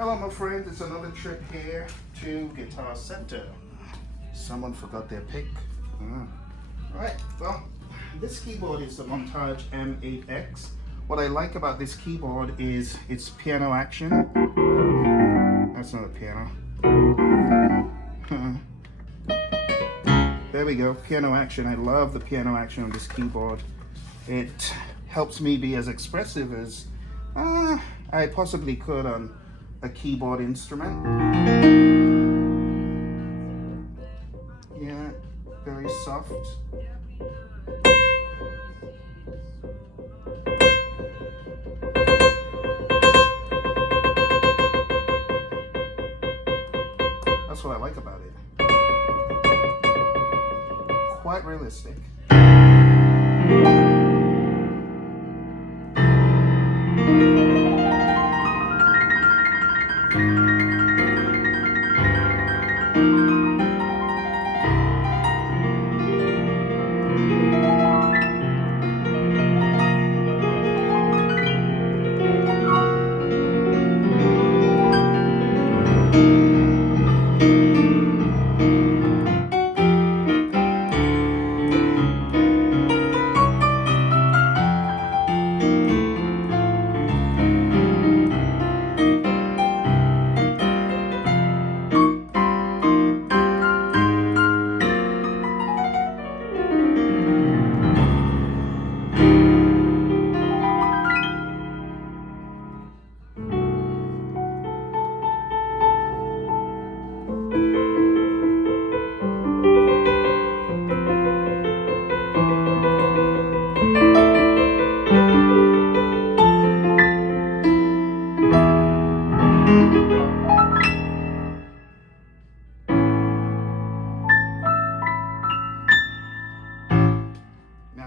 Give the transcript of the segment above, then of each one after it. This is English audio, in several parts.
Hello my friends, it's another trip here to Guitar Center. Someone forgot their pick. Alright, well, this keyboard is the Montage M8X. What I like about this keyboard is its piano action. That's not a piano. There we go, piano action. I love the piano action on this keyboard. It helps me be as expressive as I possibly could on a keyboard instrument. Yeah, very soft. That's what I like about it. Quite realistic.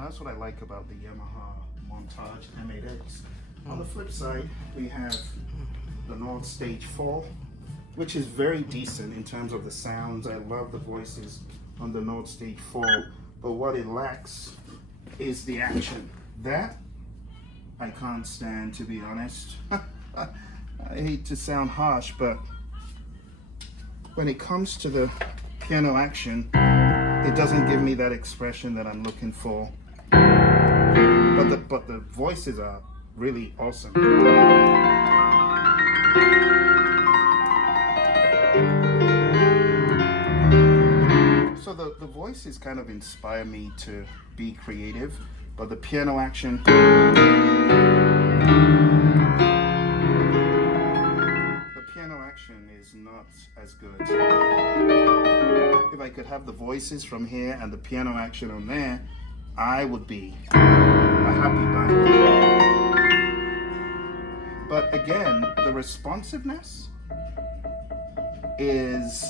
That's what I like about the Yamaha Montage M8X. On the flip side, we have the Nord Stage 4, which is very decent in terms of the sounds. I love the voices on the Nord Stage 4, but what it lacks is the action. That I can't stand, to be honest. I hate to sound harsh, but when it comes to the piano action, it doesn't give me that expression that I'm looking for. But the voices are really awesome. So the voices kind of inspire me to be creative, but the piano action, is not as good. If I could have the voices from here and the piano action on there, I would be a happy bunny. But again, the responsiveness is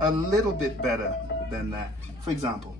a little bit better than that. For example,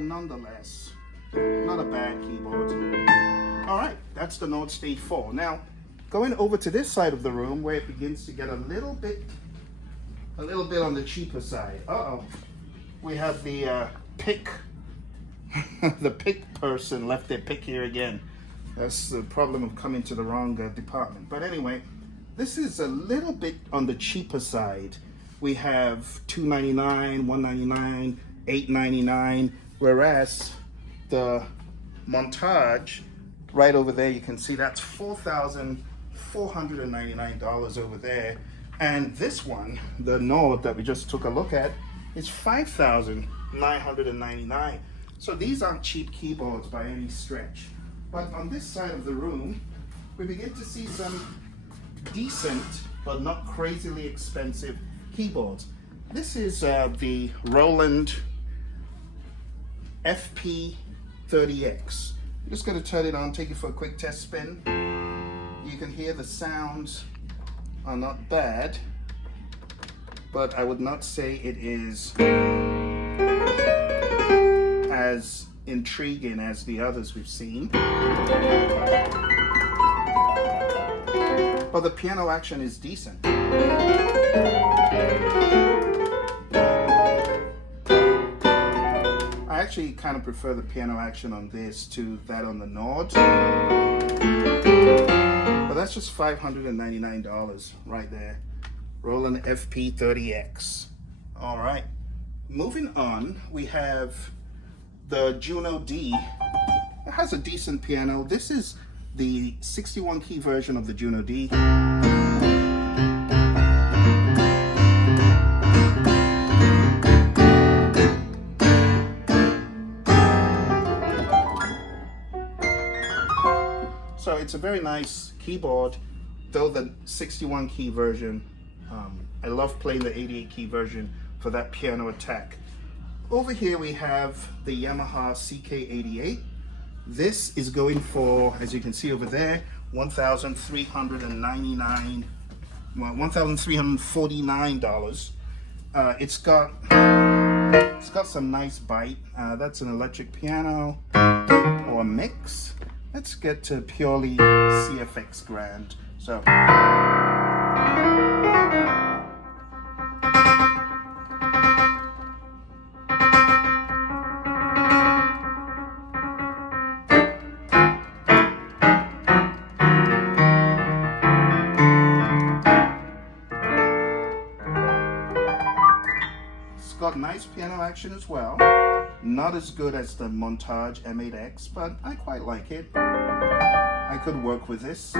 nonetheless, not a bad keyboard. Alright, that's the Nord Stage 4. Now, going over to this side of the room where it begins to get a little bit on the cheaper side. We have the pick, the pick person left their pick here again. That's the problem of coming to the wrong department. But anyway, this is a little bit on the cheaper side. We have $299, $199, $899. Whereas the Montage, right over there, you can see that's $4,499 over there. And this one, the Nord that we just took a look at, is $5,999. So these aren't cheap keyboards by any stretch. But on this side of the room, we begin to see some decent, but not crazily expensive keyboards. This is the Roland FP43X. I'm just going to turn it on, take it for a quick test spin. You can hear the sounds are not bad, but I would not say it is as intriguing as the others we've seen. But the piano action is decent. I actually kind of prefer the piano action on this to that on the Nord. But that's just $599 right there. Roland FP43X. All right. Moving on, we have the Juno D. It has a decent piano. This is the 61 key version of the Juno D. So it's a very nice keyboard, though the 61 key version, I love playing the 88 key version for that piano attack. Over here we have the Yamaha CK88. This is going for, as you can see over there, $1,349. It's got some nice bite. That's an electric piano or a mix. Let's get to purely CFX grand. So it's got nice piano action as well. Not as good as the Montage M8X, but I quite like it. I could work with this.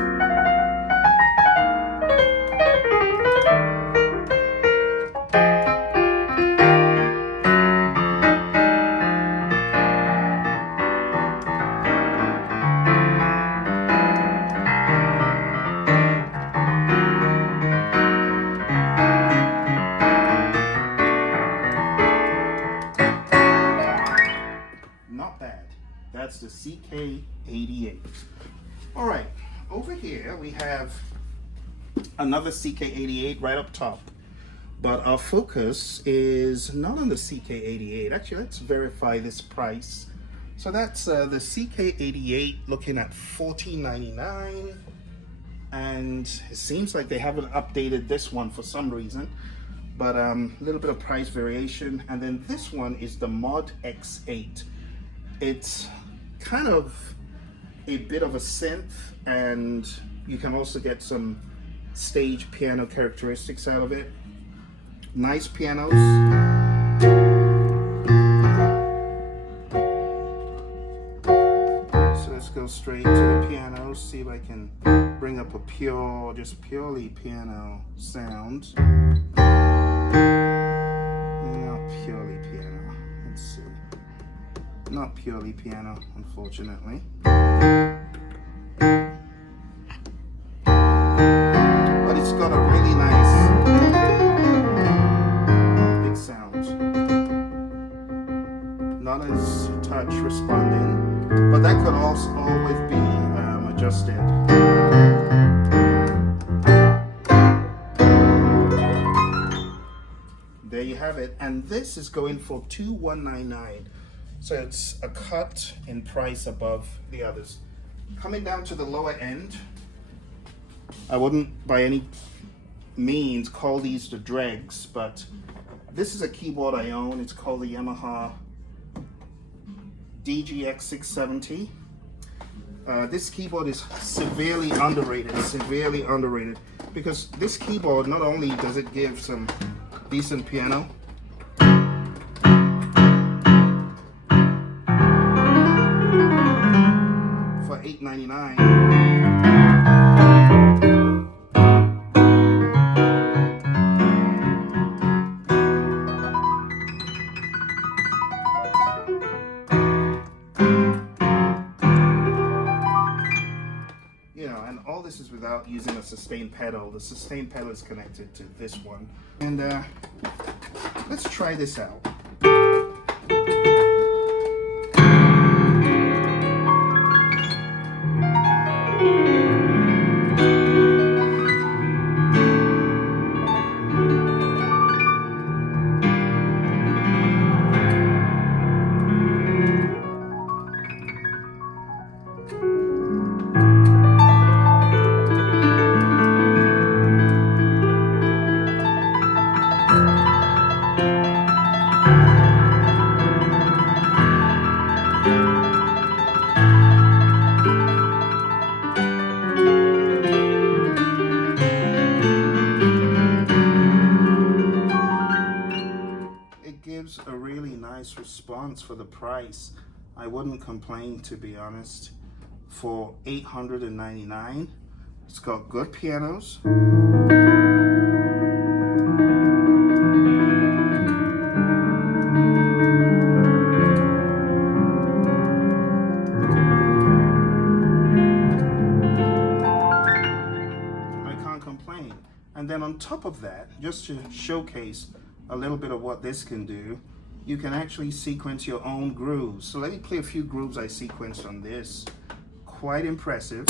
That's the CK88. All right, over here we have another CK88 right up top, but our focus is not on the CK88. Actually, let's verify this price. So that's the CK88 looking at $14.99, and it seems like they haven't updated this one for some reason, but a little bit of price variation. And then this one is the Mod X8. It's kind of a bit of a synth, and you can also get some stage piano characteristics out of it. Nice pianos. So let's go straight to the piano, see if I can bring up a purely piano sound. Not purely piano. Let's see. Not purely piano, unfortunately. But it's got a really nice big sound. Not as touch responding, but that could also always be adjusted. There you have it, and this is going for $2,199. So it's a cut in price above the others. Coming down to the lower end, I wouldn't by any means call these the dregs, but this is a keyboard I own. It's called the Yamaha DGX 670. This keyboard is severely underrated, because this keyboard, not only does it give some decent piano, $899. You know, and all this is without using a sustain pedal. The sustain pedal is connected to this one. And let's try this out. price. I wouldn't complain, to be honest. For $899, it's got good pianos. And then on top of that, just to showcase a little bit of what this can do, you can actually sequence your own grooves. So let me play a few grooves I sequenced on this. Quite impressive.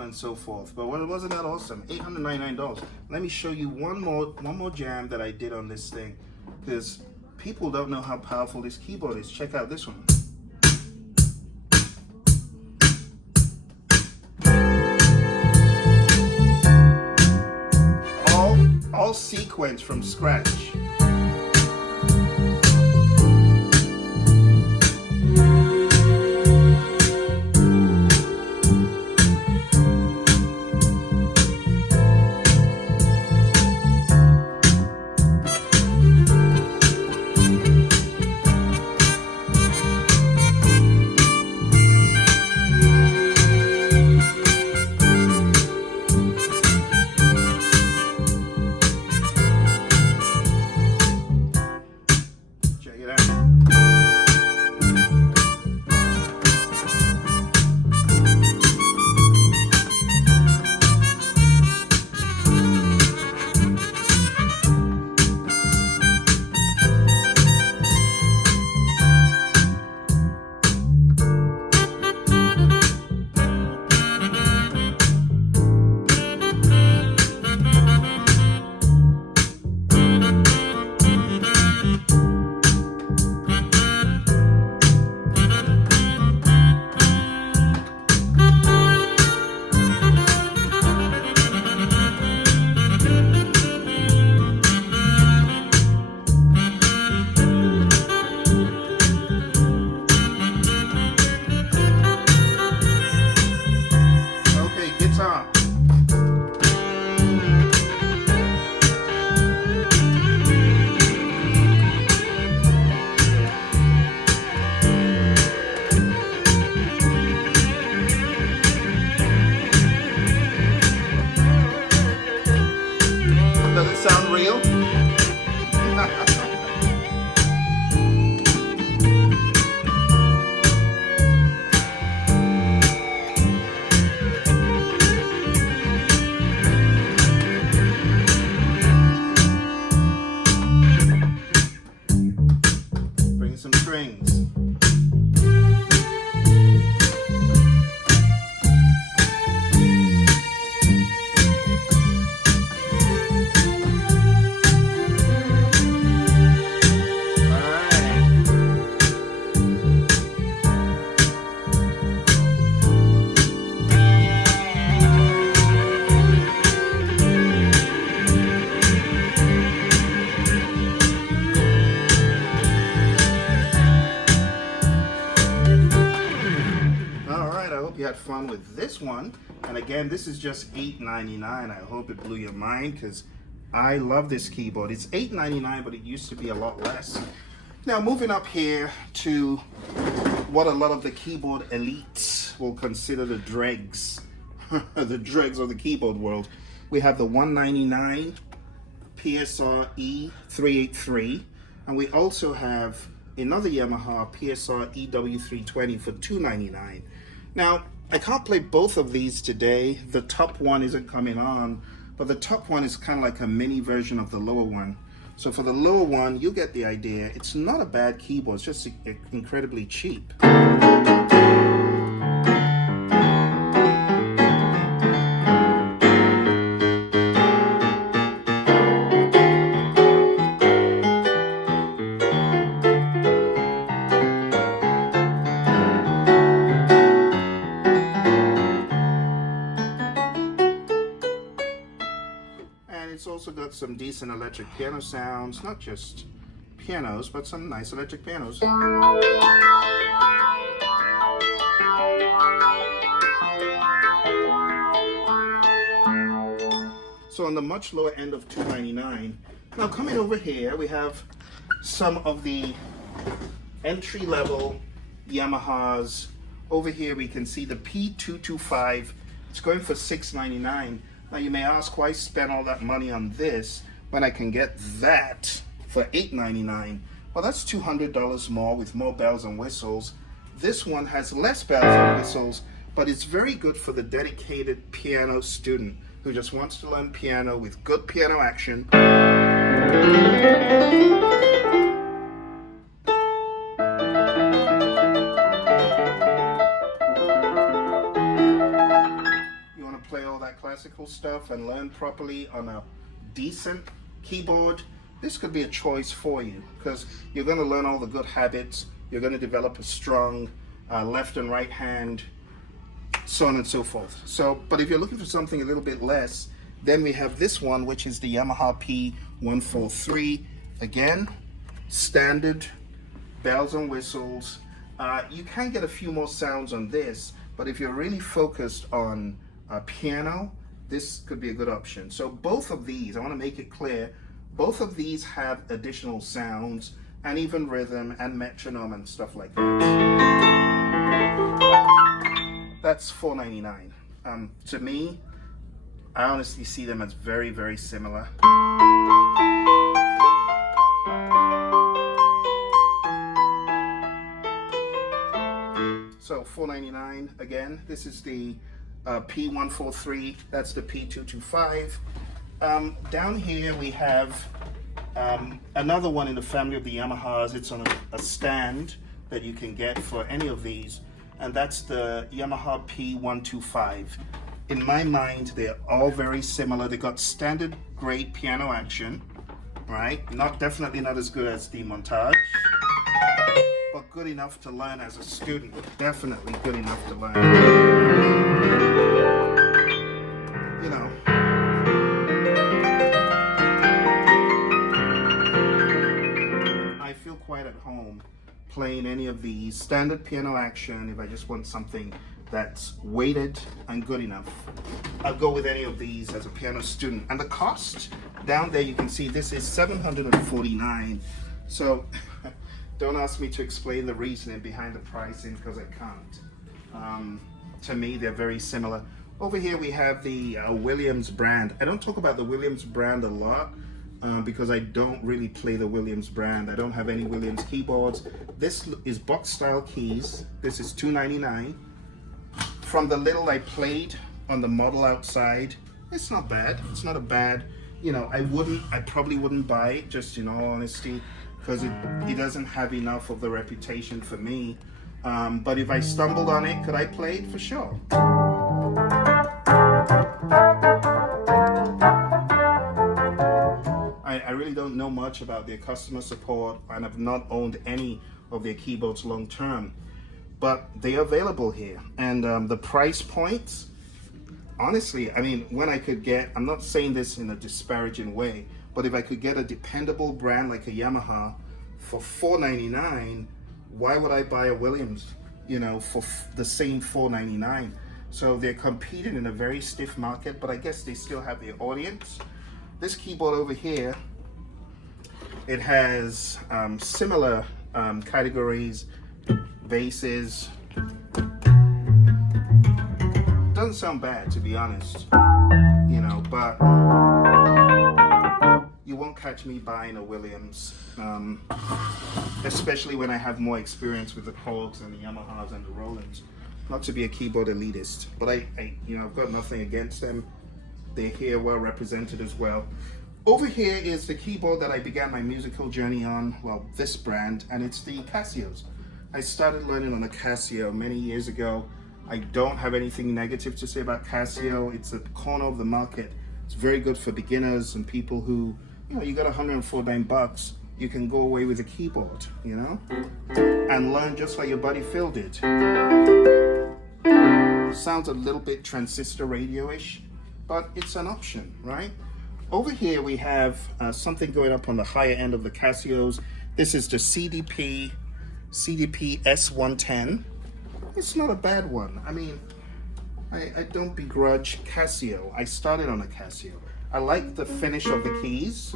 And so forth. But wasn't that awesome? $899. Let me show you one more jam that I did on this thing, because people don't know how powerful this keyboard is. Check out this one. All sequenced from scratch. hope you had fun with this one. And again, this is just $8.99. I hope it blew your mind because I love this keyboard. It's $8.99, but it used to be a lot less. Now moving up here to what a lot of the keyboard elites will consider the dregs, the dregs of the keyboard world. We have the 199 PSR E383, and we also have another Yamaha PSR EW320 for $299. Now, I can't play both of these today. The top one isn't coming on, but the top one is kind of like a mini version of the lower one. So for the lower one, you get the idea. It's not a bad keyboard, it's just incredibly cheap. It's also got some decent electric piano sounds, not just pianos, but some nice electric pianos. So on the much lower end of $299. Now coming over here, we have some of the entry-level Yamahas. Over here we can see the P225. It's going for $699. Now you may ask, why spend all that money on this when I can get that for $899? Well, that's $200 more with more bells and whistles. This one has less bells and whistles, but it's very good for the dedicated piano student who just wants to learn piano with good piano action. Classical stuff and learn properly on a decent keyboard. This could be a choice for you because you're going to learn all the good habits. You're going to develop a strong left and right hand, so on and so forth. So, but if you're looking for something a little bit less, then we have this one, which is the Yamaha P43. Again, standard bells and whistles. You can get a few more sounds on this, but if you're really focused on piano, this could be a good option. So both of these, I want to make it clear, both of these have additional sounds and even rhythm and metronome and stuff like that. That's $499. To me, I honestly see them as very, very similar. So $499 again. This is the P143, that's the P225. Down here we have another one in the family of the Yamahas. It's on a stand that you can get for any of these, and that's the Yamaha P125. In my mind, they're all very similar. They got standard grade piano action, right? Definitely not as good as the Montage, but good enough to learn as a student. Definitely good enough to learn. You know, I feel quite at home playing any of these. Standard piano action, if I just want something that's weighted and good enough, I'll go with any of these as a piano student. And the cost, down there you can see this is $749. So don't ask me to explain the reasoning behind the pricing because I can't. To me, they're very similar. Over here we have the Williams brand. I don't talk about the Williams brand a lot because I don't really play the Williams brand. I don't have any Williams keyboards. This is box style keys. This is $299. From the little I played on the model outside, it's not bad. It's not a bad, you know, I probably wouldn't buy it, just in all honesty, because it doesn't have enough of the reputation for me. But if I stumbled on it, could I play it? For sure. I really don't know much about their customer support, and I've not owned any of their keyboards long term, but they're available here. And the price points, honestly, I mean, when I could get, I'm not saying this in a disparaging way, but if I could get a dependable brand like a Yamaha for $499, why would I buy a Williams? you know, for the same $499. So they're competing in a very stiff market, but I guess they still have their audience. This keyboard over here, it has similar categories, basses. Doesn't sound bad, to be honest, you know, but you won't catch me buying a Williams, especially when I have more experience with the Korgs and the Yamahas and the Rolands. Not to be a keyboard elitist, but I you know, I've got nothing against them. They're here well represented as well. Over here is the keyboard that I began my musical journey on, well, this brand, and it's the Casios. I started learning on a Casio many years ago. I don't have anything negative to say about Casio. It's a corner of the market. It's very good for beginners and people who, you know, you got $149, you can go away with a keyboard, you know, and learn just like your buddy Phil did. Sounds a little bit transistor radio-ish, but it's an option, right? Over here we have something going up on the higher end of the Casios. This is the CDP S110. It's not a bad one. I mean, I don't begrudge Casio. I started on a Casio. I like the finish of the keys.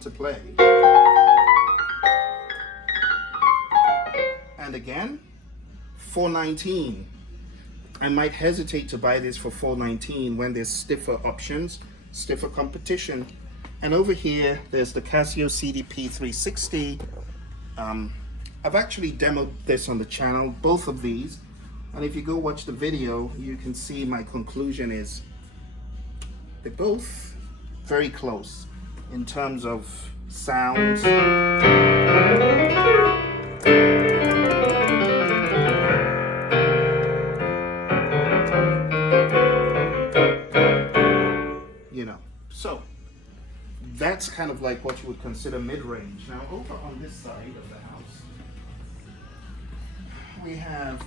To play. And again, $419. I might hesitate to buy this for $419 when there's stiffer options, stiffer competition. And over here, there's the Casio CDP 360. I've actually demoed this on the channel, both of these. And if you go watch the video, you can see my conclusion is they're both very close in terms of sounds. You know, so that's kind of like what you would consider mid-range. Now over on this side of the house, we have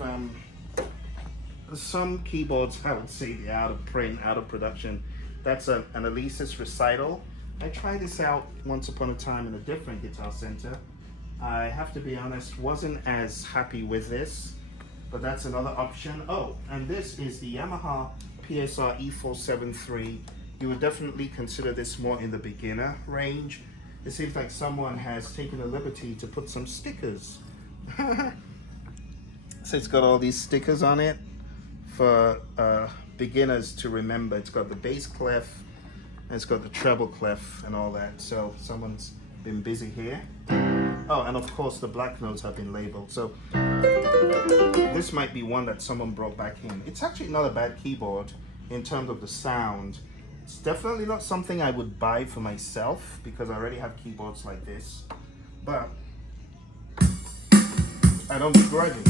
some keyboards, I would say they're out of print, out of production. That's an Alesis Recital. I tried this out once upon a time in a different guitar center. I have to be honest, wasn't as happy with this, but that's another option. Oh, and this is the Yamaha PSR E473. You would definitely consider this more in the beginner range. It seems like someone has taken a liberty to put some stickers. So it's got all these stickers on it for beginners to remember. It's got the bass clef, it's got the treble clef and all that, so someone's been busy here. Oh, and of course the black notes have been labeled, so this might be one that someone brought back in. It's actually not a bad keyboard in terms of the sound. It's definitely not something I would buy for myself because I already have keyboards like this, but I don't begrudge it.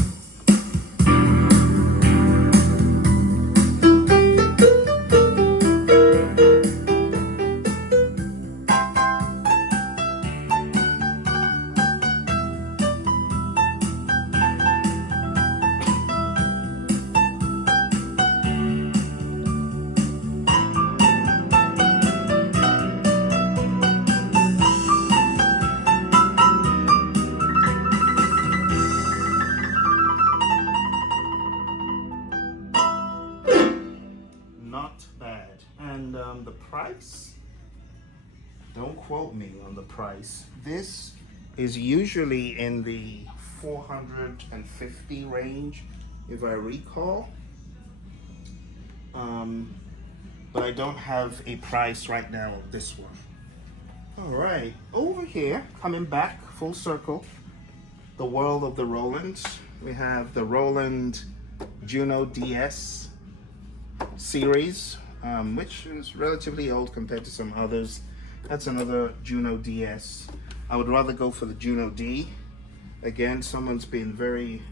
The price, don't quote me on the price. This is usually in the $450 range, if I recall. But I don't have a price right now of this one. All right, over here, coming back full circle, the world of the Rolands. We have the Roland Juno DS series, which is relatively old compared to some others. That's another Juno DS. I would rather go for the Juno D. Again, someone's been very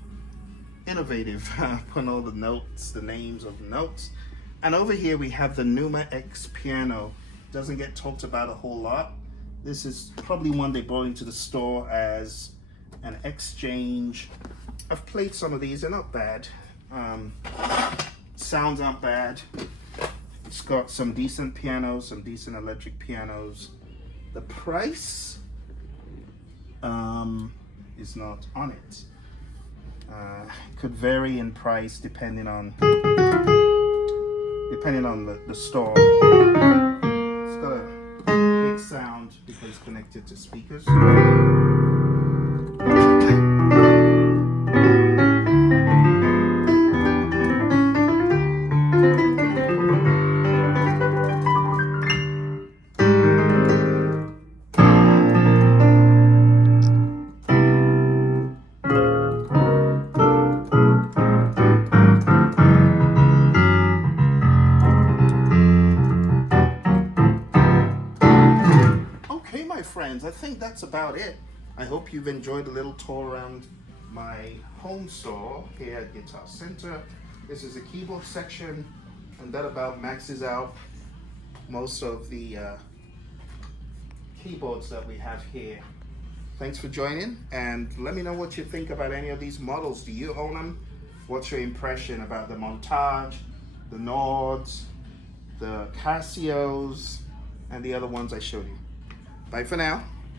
innovative, putting all the notes, the names of the notes. And over here we have the Numa X piano. Doesn't get talked about a whole lot. This is probably one they brought into the store as and exchange. I've played some of these, they're not bad. Sounds aren't bad. It's got some decent pianos, some decent electric pianos. The price is not on it. Could vary in price depending on the store. It's got a big sound because it's connected to speakers. Friends, I think that's about it. I hope you've enjoyed a little tour around my home store here at Guitar Center. This is the keyboard section, and that about maxes out most of the keyboards that we have here. Thanks for joining, and let me know what you think about any of these models. Do you own them? What's your impression about the Montage, the Nords, the Casios, and the other ones I showed you? Bye for now.